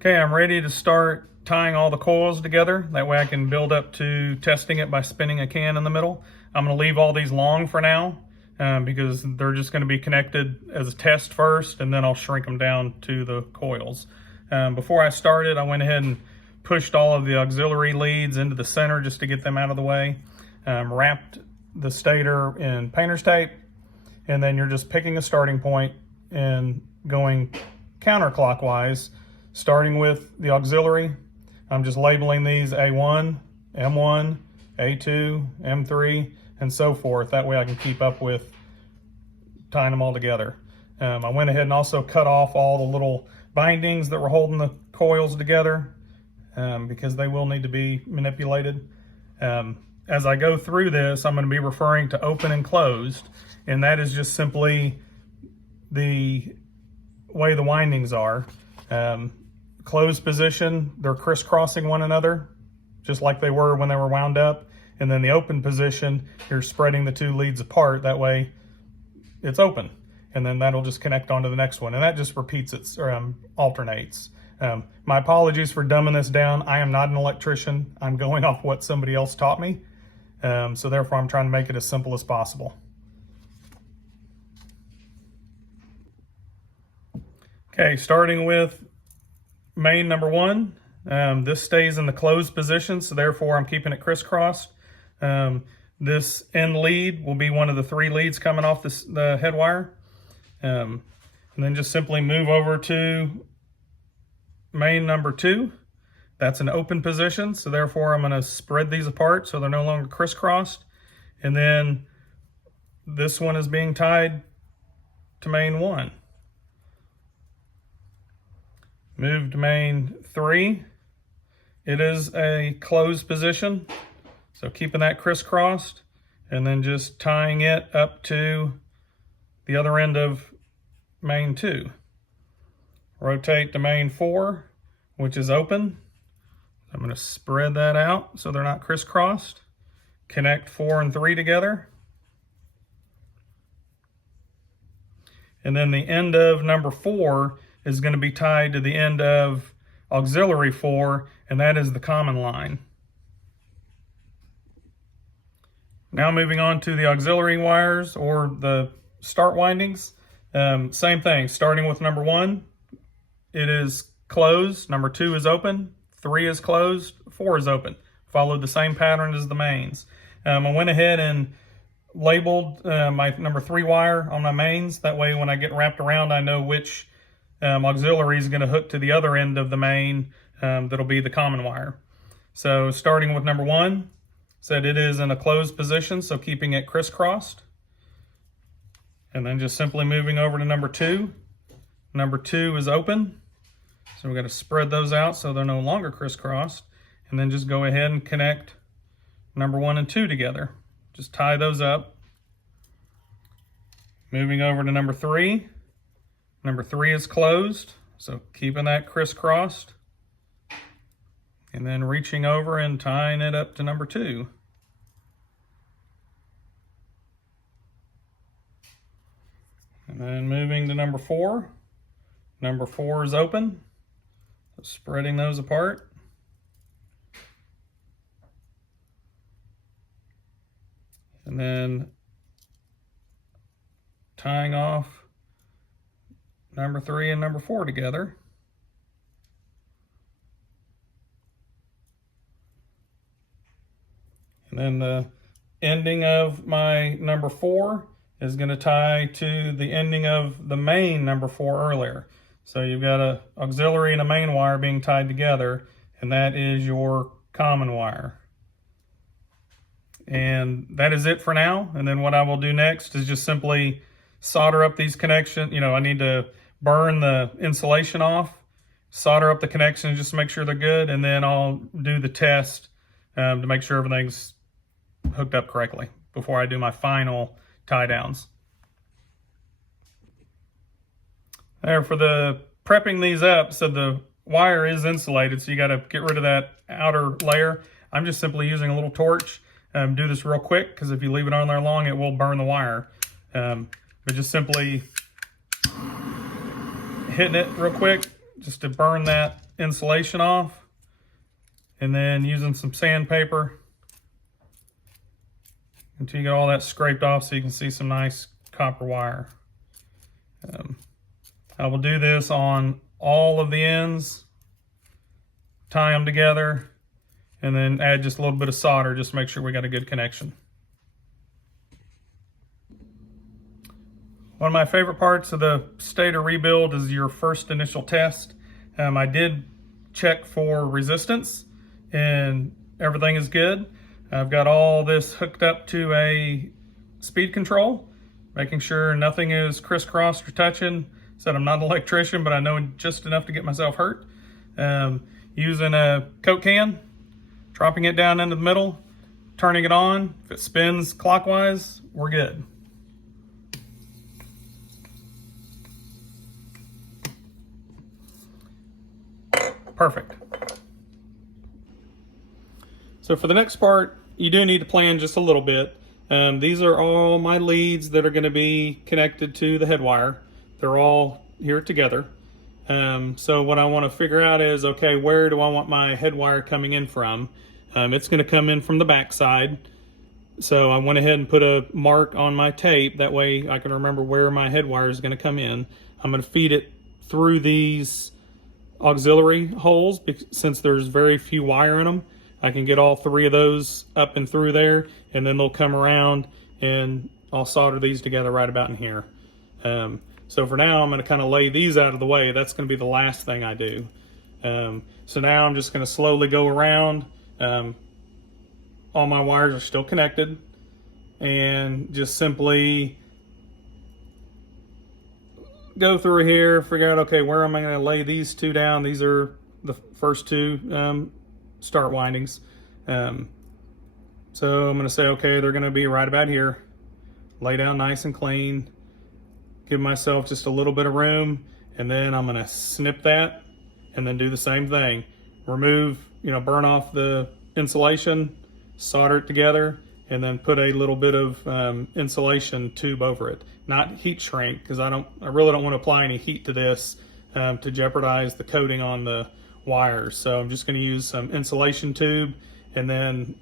Okay, I'm ready to start tying all the coils together. That way I can build up to testing it by spinning a can in the middle. I'm going to leave all these long for now because they're just going to be connected as a test first, and then I'll shrink them down to the coils. Before I started, I went ahead and pushed all of the auxiliary leads into the center just to get them out of the way. Wrapped the stator in painter's tape, and then you're just picking a starting point and going counterclockwise, starting with the auxiliary. I'm just labeling these A1, M1, A2, M3, and so forth. That way I can keep up with tying them all together. I went ahead and also cut off all the little bindings that were holding the coils together because they will need to be manipulated. As I go through this, I'm going to be referring to open and closed, and that is just simply the way the windings are. Closed position, they're crisscrossing one another, just like they were when they were wound up. And then the open position, you're spreading the two leads apart. That way it's open. And then that'll just connect onto the next one. And that just repeats it, or alternates. My apologies for dumbing this down. I am not an electrician. I'm going off what somebody else taught me. So therefore I'm trying to make it as simple as possible. Okay, starting with main number 1. This stays in the closed position, so therefore I'm keeping it crisscrossed. This end lead will be one of the 3 leads coming off the head wire. And then just simply move over to main number 2. That's an open position, so therefore I'm going to spread these apart so they're no longer crisscrossed. And then this one is being tied to main 1. Move to main 3. It is a closed position, so keeping that crisscrossed, and then just tying it up to the other end of main 2. Rotate to main 4, which is open. I'm going to spread that out so they're not crisscrossed. Connect 4 and 3 together. And then the end of number 4 is going to be tied to the end of auxiliary 4, and that is the common line. Now moving on to the auxiliary wires, or the start windings. Same thing, starting with number 1, it is closed, number 2 is open, 3 is closed, 4 is open. Followed the same pattern as the mains. I went ahead and labeled my number 3 wire on my mains. That way when I get wrapped around, I know which auxiliary is going to hook to the other end of the main. That'll be the common wire. So starting with number 1, said it is in a closed position, so keeping it crisscrossed. And then just simply moving over to number 2. Number 2 is open, so we've got to spread those out so they're no longer crisscrossed. And then just go ahead and connect number 1 and 2 together. Just tie those up. Moving over to number 3. Number 3 is closed, so keeping that crisscrossed. And then reaching over and tying it up to number 2. And then moving to number 4. Number 4 is open, so spreading those apart. And then tying off number 3 and number 4 together. And then the ending of my number 4 is going to tie to the ending of the main number 4 earlier. So you've got an auxiliary and a main wire being tied together, and that is your common wire. And that is it for now. And then what I will do next is just simply solder up these connections. I need to burn the insulation off, solder up the connections just to make sure they're good, and then I'll do the test to make sure everything's hooked up correctly before I do my final tie downs. There, for the prepping these up, so the wire is insulated, so you got to get rid of that outer layer. I'm just simply using a little torch. Do this real quick, because if you leave it on there long, it will burn the wire. But just simply hitting it real quick just to burn that insulation off, and then using some sandpaper until you get all that scraped off so you can see some nice copper wire. I will do this on all of the ends, tie them together, and then add just a little bit of solder just to make sure we got a good connection. One of my favorite parts of the stator rebuild is your first initial test. I did check for resistance and everything is good. I've got all this hooked up to a speed control, making sure nothing is crisscrossed or touching. Said I'm not an electrician, but I know just enough to get myself hurt. Using a Coke can, dropping it down into the middle, turning it on. If it spins clockwise, we're good. Perfect. So for the next part, you do need to plan just a little bit. These are all my leads that are going to be connected to the head wire. They're all here together. So what I want to figure out is, okay, where do I want my head wire coming in from? It's going to come in from the back side. So I went ahead and put a mark on my tape. That way I can remember where my head wire is going to come in. I'm going to feed it through these auxiliary holes since there's very few wire in them. I can get all three of those up and through there, and then they'll come around and I'll solder these together right about in here. So for now, I'm going to kind of lay these out of the way. That's going to be the last thing I do. So now I'm just going to slowly go around. All my wires are still connected, and just simply go through here, figure out, okay, where am I going to lay these two down? These are the first two start windings. So I'm going to say, okay, they're going to be right about here. Lay down nice and clean. Give myself just a little bit of room, and then I'm going to snip that and then do the same thing. Remove, burn off the insulation, solder it together, and then put a little bit of insulation tube over it. Not heat shrink, because I really don't want to apply any heat to this to jeopardize the coating on the wires. So I'm just going to use some insulation tube, and then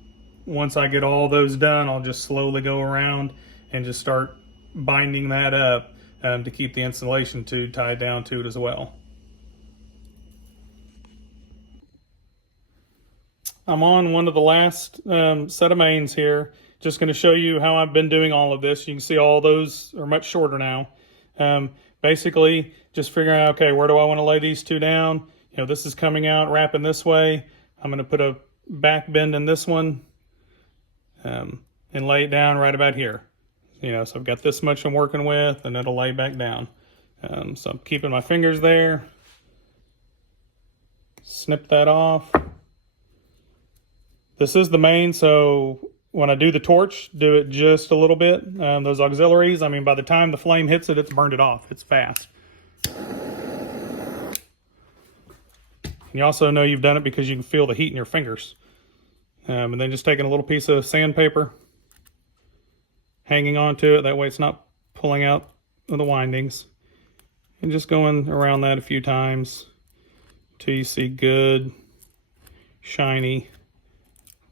once I get all those done, I'll just slowly go around and just start binding that up to keep the insulation tube tied down to it as well. I'm on one of the last set of mains here. Just going to show you how I've been doing all of this. You can see all those are much shorter now. Basically, just figuring out, okay, where do I want to lay these two down? This is coming out, wrapping this way. I'm going to put a back bend in this one and lay it down right about here. So I've got this much I'm working with, and it'll lay back down. So I'm keeping my fingers there. Snip that off. This is the main, so when I do the torch, do it just a little bit. Those auxiliaries, by the time the flame hits it, it's burned it off. It's fast. And you also know you've done it because you can feel the heat in your fingers. And then just taking a little piece of sandpaper, hanging onto it, that way it's not pulling out of the windings. And just going around that a few times till you see good, shiny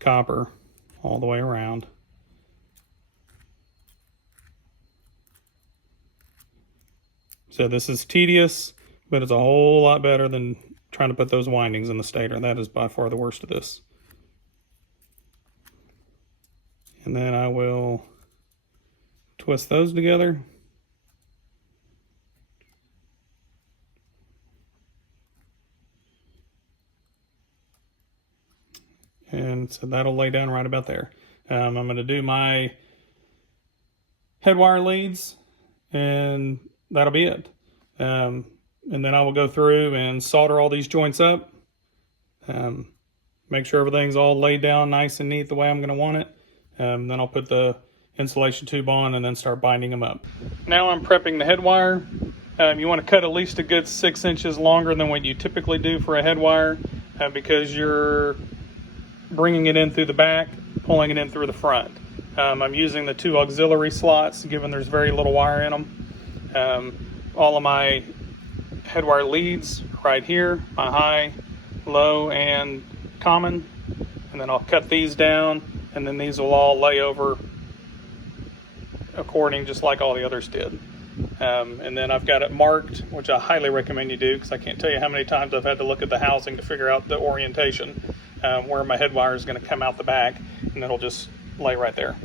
copper all the way around. So this is tedious, but it's a whole lot better than trying to put those windings in the stator. That is by far the worst of this. And then I will twist those together. And so that'll lay down right about there. I'm going to do my head wire leads, and that'll be it. And then I will go through and solder all these joints up. Make sure everything's all laid down nice and neat the way I'm going to want it. Then I'll put the insulation tube on and then start binding them up. Now I'm prepping the head wire. You want to cut at least a good 6 inches longer than what you typically do for a head wire because you're bringing it in through the back, pulling it in through the front. I'm using the two auxiliary slots given there's very little wire in them. All of my head wire leads right here, my high, low, and common. And then I'll cut these down, and then these will all lay over according, just like all the others did. And then I've got it marked, which I highly recommend you do, because I can't tell you how many times I've had to look at the housing to figure out the orientation, where my head wire is going to come out the back, and it'll just lay right there.